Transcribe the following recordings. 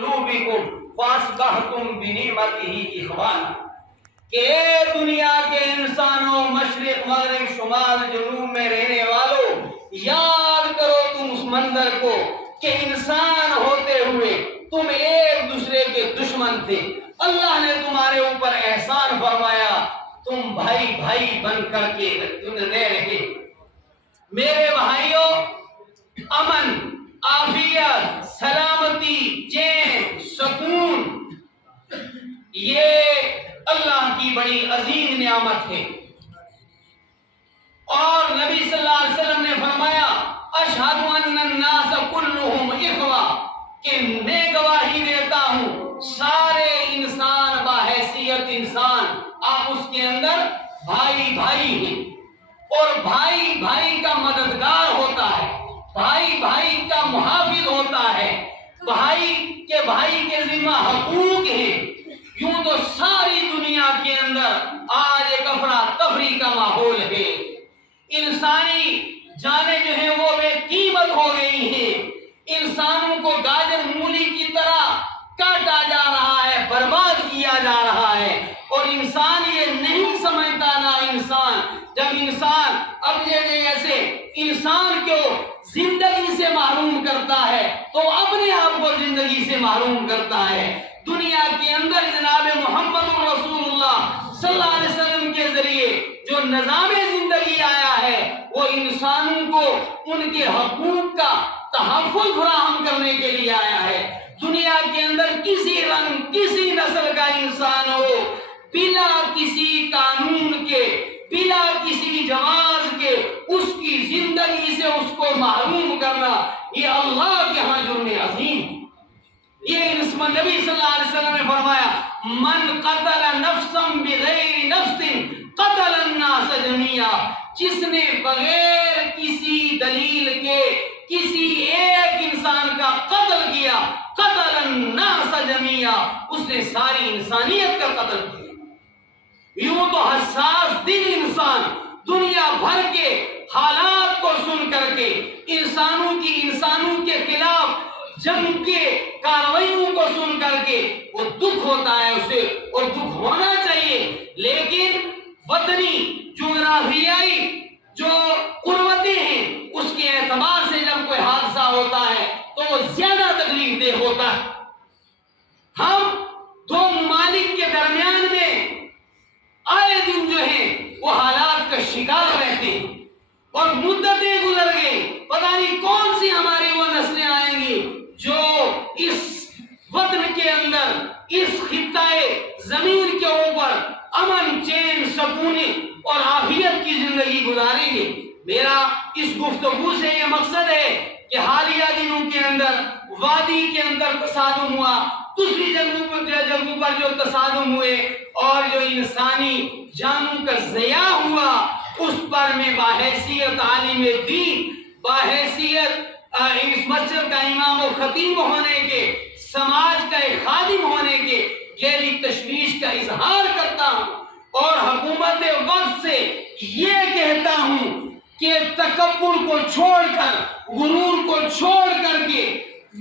قلوبکم فاصبحتم بنعمتہ اخوانا، کہ اے دنیا کے انسانوں، مشرق مغرب شمال جنوب میں رہنے والوں، یاد کرو تم اس منظر کو کہ انسان ہوتے ہوئے تم ایک دوسرے کے دشمن تھے، اللہ نے تمہارے اوپر احسان فرمایا، تم بھائی بھائی بن کر کے رہ رہے۔ میرے بھائیوں، امن، عافیت، سلامتی، چین، سکون، یہ اللہ کی بڑی عظیم نعمت ہے۔ اور نبی صلی اللہ علیہ وسلم نے فرمایا اشہد ان الناس کلہم اخوہ، کہ میں گواہی دیتا ہوں سارے انسان باحیثیت انسان آپس کے اندر بھائی بھائی ہیں، اور بھائی بھائی کا مددگار ہوتا ہے، بھائی بھائی کا محافظ ہوتا ہے، بھائی کے ذمہ حقوق ہیں۔ یوں تو ساری دنیا کے اندر آج ایک افراتفری کا ماحول ہے، انسانی جانیں جو ہیں وہ بے قیمت ہو گئی ہیں، انسانوں کو گاجر مولی کی طرح کاٹا جا رہا ہے، برباد کیا جا رہا ہے، اور انسان یہ نہیں سمجھتا نا انسان، جب انسان اپنے جیسے انسان کو زندگی سے محروم کرتا ہے تو اپنے آپ کو زندگی سے محروم کرتا ہے۔ دنیا کے اندر جناب محمد رسول اللہ صلی اللہ علیہ وسلم کے ذریعے جو نظام زندگی آیا ہے وہ انسانوں کو ان کے حقوق کا تحفظ فراہم کرنے کے لیے آیا ہے۔ دنیا کے اندر کسی رنگ کسی نسل کا انسان ہو، بلا کسی قانون کے، بلا کسی جواز کے اس کی زندگی سے اس کو محروم کرنا، یہ اللہ کے ہاں جرم عظیم ہے۔ یہ نبی صلی اللہ علیہ وسلم نے فرمایا من قتل نفسا بغیر نفس قتل الناس جميعا، جس نے بغیر کسی دلیل کے کسی ایک انسان کا قتل کیا، قتل الناس جميعا، اس نے ساری انسانیت کا قتل کیا۔ یوں تو حساس دل انسان دنیا بھر کے حالات کو سن کر کے انسانوں کے خلاف جنگ کے کارروائیوں کو سن کر کے وہ دکھ ہوتا ہے اسے، اور دکھ ہونا چاہیے، لیکن وطنی جغرافیائی جو قربتیں ہیں اس کے اعتبار سے جب کوئی حادثہ ہوتا ہے تو وہ زیادہ تکلیف دہ ہوتا ہے۔ ہم دو ممالک کے درمیان میں آئے دن جو ہیں وہ حالات کا شکار رہتے ہیں، اور مدتیں گزر گئی، پتہ نہیں کون سی ہماری وہ نسلیں آئیں گی جو اس وطن کے اندر، اس خطۂ زمین کے اوپر امن، چین، سکون اور عافیت کی زندگی گزاریں گے۔ میرا اس گفتگو سے یہ مقصد ہے کہ حالیہ دنوں کے اندر وادی کے اندر تصادم ہوا، دوسری جگہوں پر جو تصادم ہوئے اور جو انسانی جانوں کا ضیاع ہوا، اس پر میں باحیثیت عالم دین، باحیثیت اس مسجد کا امام و خطیب ہونے کے، سماج کا ایک خادم ہونے کے گہری تشویش کا اظہار کرتا ہوں، اور حکومت وقت سے یہ کہتا ہوں کہ تکبر کو چھوڑ کر، غرور کو چھوڑ کر کے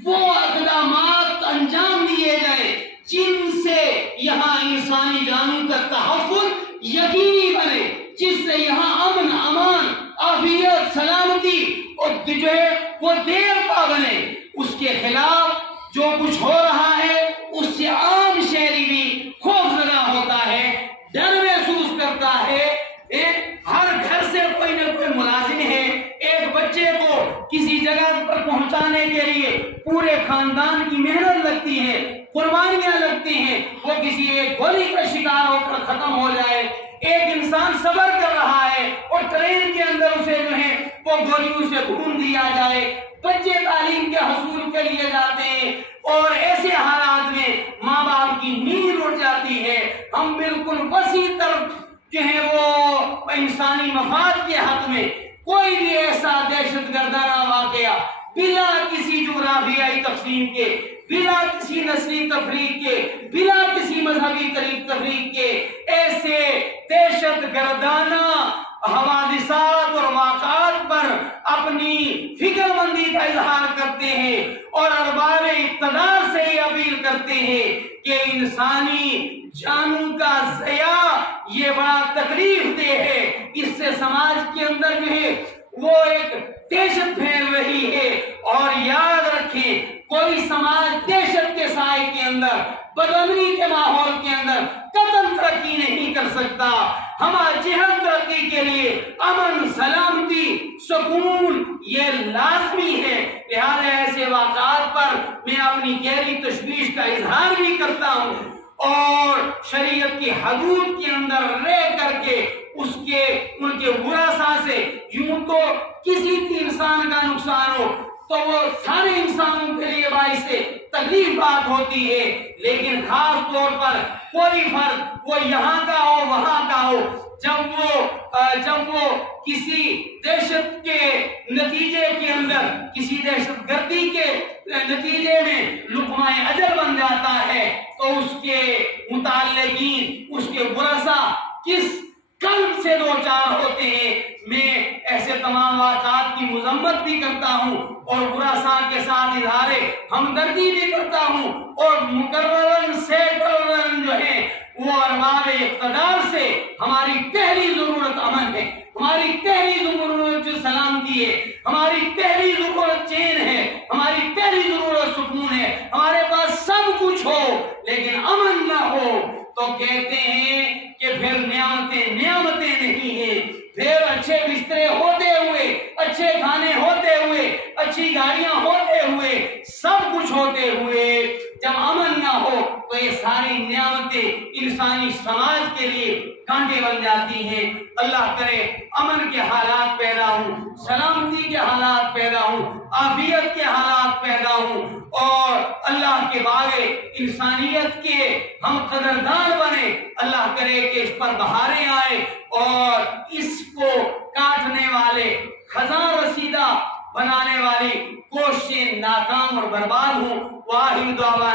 وہ اقدامات انجام دیے جائیں جن سے یہاں انسانی جانوں کا تحفظ یقینی بنے، جس سے یہاں امن، امان، عافیت، سلامتی اور جو ہے وہ دیر پا بنے۔ اس کے خلاف جو کچھ ہو رہا ہے اس سے عام شہری بھی خوف زدہ ہوتا ہے، ڈر محسوس کرتا ہے۔ ہر گھر سے کوئی نہ کوئی ملازم ہے، ایک بچے کو کسی جگہ پر پہنچانے کے لیے پورے خاندان کی محنت لگتی ہے، قربانیاں لگتی ہیں، وہ کسی ایک گولی کا شکار ہو کر ختم ہو جائے۔ ایک انسان صبر کر رہا ہے اور ٹرین کے اندر اسے جو ہے وہ گولیوں سے بھون دیا جائے، بچے تعلیم کے حصول کے لیے جاتے ہیں، اور ایسے حالات میں ماں باپ کی نیند اڑ جاتی ہے۔ ہم بالکل وسیع تر جو ہے وہ انسانی مفاد کے حق میں کوئی بھی ایسا دہشت گردانہ واقعہ بلا کسی جغرافیائی تقسیم کے، بلا کسی نسلی تفریق کے، بلا کسی مذہبی تفریق کے ایسے دہشت گردانہ حوادثات اور واقعات پر اپنی فکر مندی کا اظہار کرتے ہیں، اور ارباب اقتدار سے یہ اپیل کرتے ہیں کہ انسانی جانوں کا ضیاع یہ بڑا تکلیف دہ ہے، اس سے سماج کے اندر جو ہے وہ ایک دہشت پھیل رہی ہے۔ اور یاد رکھیں کوئی سماج دہشت کے سائے کے اندر، بدامنی کے ماحول کے اندر قدم ترقی نہیں کر سکتا۔ ہمارا جہاد ترقی کے لیے امن، سلامتی، سکون یہ لازمی ہے۔ لہذا ایسے واقعات پر میں اپنی گہری تشویش کا اظہار بھی کرتا ہوں، اور شریعت کی حدود کے اندر رہ کر کے ان کے ورثاء سے یوں تو کسی بھی انسان کا نقصان ہو تو وہ سارے انسانوں کے لیے باعث تکلیف بات ہوتی ہے، لیکن خاص طور پر کوئی فرد وہ یہاں کا ہو وہاں کا ہو، جب وہ کسی دہشت کے نتیجے کے اندر، کسی دہشت گردی کے نتیجے میں لقمہ اجر بن جاتا ہے تو اس کے متعلقین، اس کے ورثاء کس قلب سے دو چار ہوتے ہیں۔ میں ایسے تمام واقعات کی مذمت بھی کرتا ہوں اور ورثاء کے ساتھ اظہار ہمدردی بھی کرتا ہوں، اور مکررن جو ہے وہ ارباب اقتدار سے ہماری پہلی ضرورت امن ہے، ہماری پہلی ضرورت جو سلامتی ہے، ہماری پہلی ضرورت چین ہے، ہماری پہلی ضرورت سکون ہے۔ ہمارے پاس سب کچھ ہو لیکن امن نہ ہو تو کہتے ہیں کہ پھر نعمتیں نہیں ہیں۔ پھر اچھے بسترے ہوتے ہوئے، اچھے کھانے ہوتے ہوئے، اچھی گاڑیاں ہوتے ہوئے، سب کچھ ہوتے ہوئے جب امن نہ ہو تو یہ ساری نعمتیں انسانی سماج کے لیے کانٹے بن جاتی ہیں۔ اللہ کرے امن کے حالات پیدا ہوں، سلامتی کے حالات پیدا ہوں، عافیت کے حالات پیدا ہوں، اور اللہ کے باغ انسانیت کے ہم قدردان بنے۔ اللہ کرے کہ اس پر بہاریں آئے اور اس کو کاٹنے والے، خزاں رسیدہ بنانے والی کوششیں ناکام اور برباد ہوں۔ واحد دعوانا